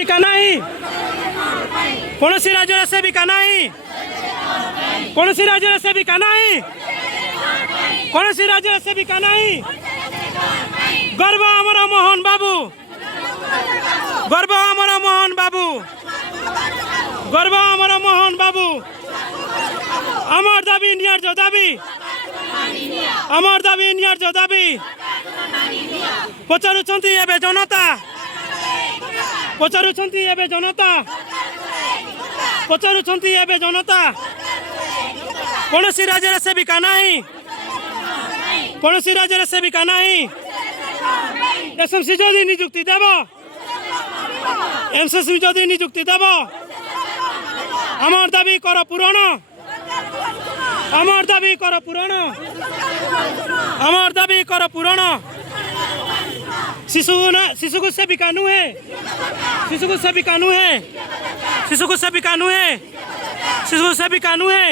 सेविका नहीं कौन सी राज्य सेविका नहीं कौन सी राज्य सेविका नहीं कौन सी राज्य सेविका नहीं गर्व आमर मोहन बाबू गर्व आमर मोहन बाबू गर्व आमर मोहन बाबू आमर दाबी न्याय्य दाबी आमर दाबी न्याय्य दाबी पचारुछंती एबे जनता पचारुछंती एबे जनता पचारुछंती एबे जनता कौन सी राज्य सेविका नहीं कौन सी राज्य सेविका नहीं एसएमसी जदि नियुक्ति देव एमसीसी जदि नियुक्ति देव आमर दाबी कर पूरण आमर दाबी कर पूरण आमर दाबी कर पूरण शिशु को सेविका नुहे शिशु को सेविका नुहे शिशु को सेविका नुहे शिशु को सेविका नुहे